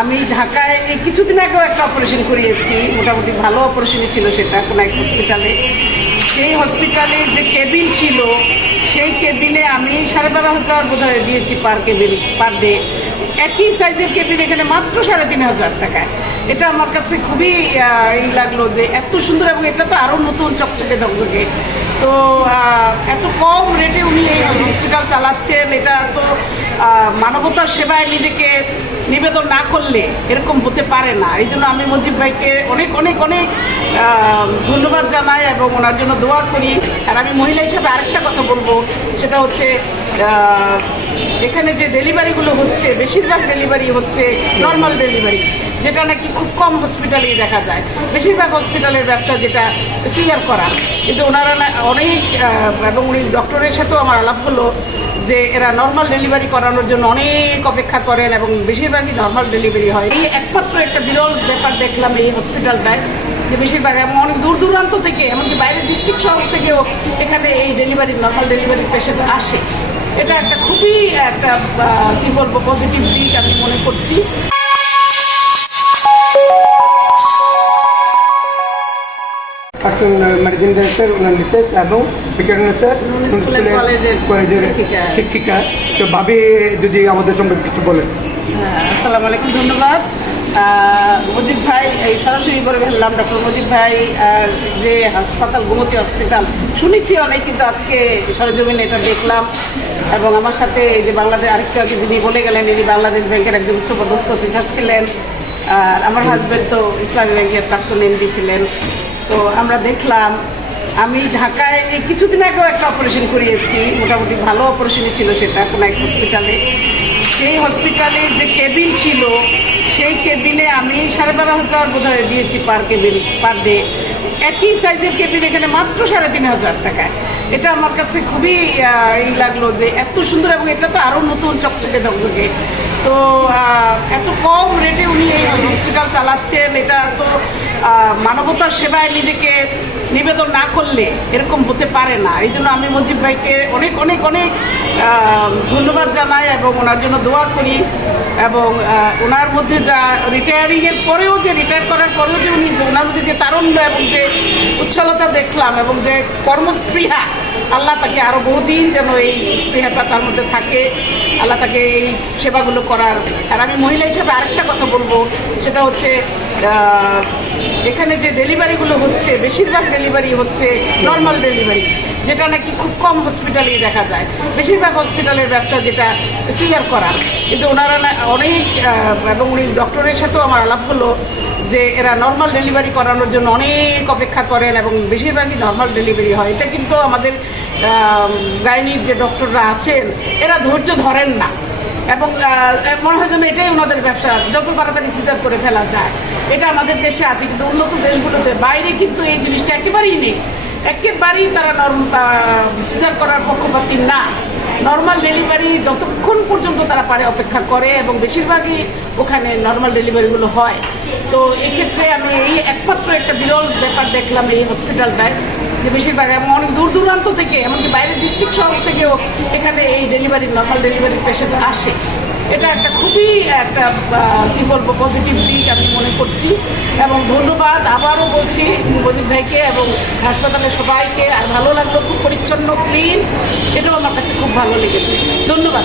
আমি ঢাকায় এই কিছুদিন আগেও একটা অপারেশন করিয়েছি। মোটামুটি ভালো অপারেশনই ছিল সেটা, কোনো এক হসপিটালে সেই হসপিটালে যে কেবিন ছিল, সেই কেবিনে আমি সাড়ে বারো হাজার বোধ দিয়েছি পার কেবিন পার ডে একই সাইজের কেবিন এখানে মাত্র সাড়ে তিন হাজার টাকায়। এটা আমার কাছে খুবই ই লাগল যে এত সুন্দর এবং এটা তো আরও নতুন চকচকে দকদকে তো এত কম রেটে উনি এই হসপিটাল চালাচ্ছেন, এটা তো মানবতার সেবায় নিজেকে নিবেদন না করলে এরকম হতে পারে না। এই জন্য আমি মজিব ভাইকে অনেক অনেক অনেক ধন্যবাদ জানাই এবং ওনার জন্য দোয়া করি। আর আমি মহিলা হিসাবে আরেকটা কথা বলব, সেটা হচ্ছে এখানে যে ডেলিভারিগুলো হচ্ছে, বেশিরভাগ ডেলিভারি হচ্ছে নর্মাল ডেলিভারি যেটা নাকি খুব কম হসপিটালেই দেখা যায়। বেশিরভাগ হসপিটালের ব্যবসা যেটা সিআর করা। কিন্তু ওনারা অনেক এবং উনি ডক্টরের সাথেও আমার আলাপ হলো যে এরা নর্মাল ডেলিভারি করানোর জন্য অনেক অপেক্ষা করেন এবং বেশিরভাগই নর্মাল ডেলিভারি হয়। এই একমাত্র একটা বিরল ব্যাপার দেখলাম এই হসপিটালটায় যে বেশিরভাগ এবং অনেক দূর দূরান্ত থেকে, এমনকি বাইরের ডিস্ট্রিক্ট শহর থেকেও এখানে এই ডেলিভারি নর্মাল ডেলিভারি পেশেন্ট আসে। এটা একটা খুবই একটা কি বলব পজিটিভ দিক আমি মনে করছি। একজন ডাইরেক্টর ওনার মিসেস এবং স্যার কলেজের শিক্ষিকা। তো ভাবি যদি আমাদের সম্পর্কে কিছু বলেন। হ্যাঁ, আসসালামু আলাইকুম ধন্যবাদ। মজিদ ভাই এই সরাসরি বলে ফেললাম ডক্টর মজিদ ভাই যে হাসপাতাল গোমতী হসপিটাল শুনেছি অনেক কিন্তু আজকে সরজমিনে এটা দেখলাম। এবং আমার সাথে এই যে বাংলাদেশ আরেকটু আগে যিনি বলে গেলেন ইনি বাংলাদেশ ব্যাংকের একজন উচ্চপদস্থ অফিসার ছিলেন আর আমার হাজবেন্ড তো ইসলামী ব্যাংকের প্রাক্তন এমডি ছিলেন। তো আমরা দেখলাম আমি ঢাকায় এই কিছুদিন আগেও একটা অপারেশন করিয়েছি মোটামুটি ভালো অপারেশনই ছিল সেটা কোনো এক হসপিটালে সেই হসপিটালের যে কেবিন ছিল, সেই কেবিনে আমি সাড়ে বারো হাজার বোধ দিয়েছি পার কেবিন পার ডে একই সাইজের কেবিন এখানে মাত্র সাড়ে তিন হাজার টাকায়। এটা আমার কাছে খুবই ই লাগল যে এত সুন্দর এবং এটা তো আরও নতুন চকচকে দকদকে তো এত কম রেটে উনি এই হসপিটাল চালাচ্ছেন, এটা তো মানবতার সেবায় নিজেকে নিবেদন না করলে এরকম হতে পারে না। এই জন্য আমি মজিব ভাইকে অনেক অনেক অনেক ধন্যবাদ জানাই এবং ওনার জন্য দোয়া করি এবং ওনার মধ্যে যা রিটায়ারিং এর পরেও যে রিটায়ার করার পরেও যে উনি ওনার মধ্যে যে তারুণ্য এবং যে উচ্ছলতা দেখলাম এবং যে কর্মস্পৃহা, আল্লাহ তাকে আরও বহুদিন যেন এই স্পৃহাটা তার মধ্যে থাকে, আল্লাহ তাকে এই সেবাগুলো করার। আর আমি মহিলা হিসেবে আরেকটা কথা বলব, সেটা হচ্ছে এখানে যে ডেলিভারিগুলো হচ্ছে, বেশিরভাগ ডেলিভারি হচ্ছে নর্মাল ডেলিভারি যেটা নাকি খুব কম হসপিটালেই দেখা যায়। বেশিরভাগ হসপিটালের ব্যবসা যেটা সিআর করা। কিন্তু ওনারা অনেক এবং উনি ডক্টরের সাথেও আমার আলাপ হলো যে এরা নর্মাল ডেলিভারি করানোর জন্য অনেক অপেক্ষা করেন এবং বেশিরভাগই নর্মাল ডেলিভারি হয়। এটা কিন্তু আমাদের গাইনির যে ডক্টররা আছেন, এরা ধৈর্য ধরেন না। এবং মনে হয় যেন এটাই ওনাদের ব্যবসা, যত তাড়াতাড়ি সিজার করে ফেলা যায়। এটা আমাদের দেশে আছে, কিন্তু উন্নত দেশগুলোতে বাইরে কিন্তু এই জিনিসটা একেবারেই নেই। একেবারেই তারা সিজার করার পক্ষপাতী না। নর্মাল ডেলিভারি যতক্ষণ পর্যন্ত তারা পারে অপেক্ষা করে এবং বেশিরভাগই ওখানে নর্মাল ডেলিভারিগুলো হয়। তো এক্ষেত্রে আমি এই একমাত্র একটা বিরল ব্যাপার দেখলাম এই হসপিটালটায়। যে বেশিরভাগ, এবং অনেক দূর দূরান্ত থেকে, এমনকি বাইরের ডিস্ট্রিক্ট শহর থেকেও এখানে এই ডেলিভারি নর্মাল ডেলিভারি পেশেন্ট আসে। এটা একটা খুবই, একটা কি বলব পজিটিভ দিক আমি মনে করছি। এবং ধন্যবাদ, আবারও বলছি মজিদ ভাইকে এবং হাসপাতালের সবাইকে, আর ভালো লাগল, খুব পরিচ্ছন্ন ক্লিন এটাও আমার কাছে খুব ভালো লেগেছে। ধন্যবাদ।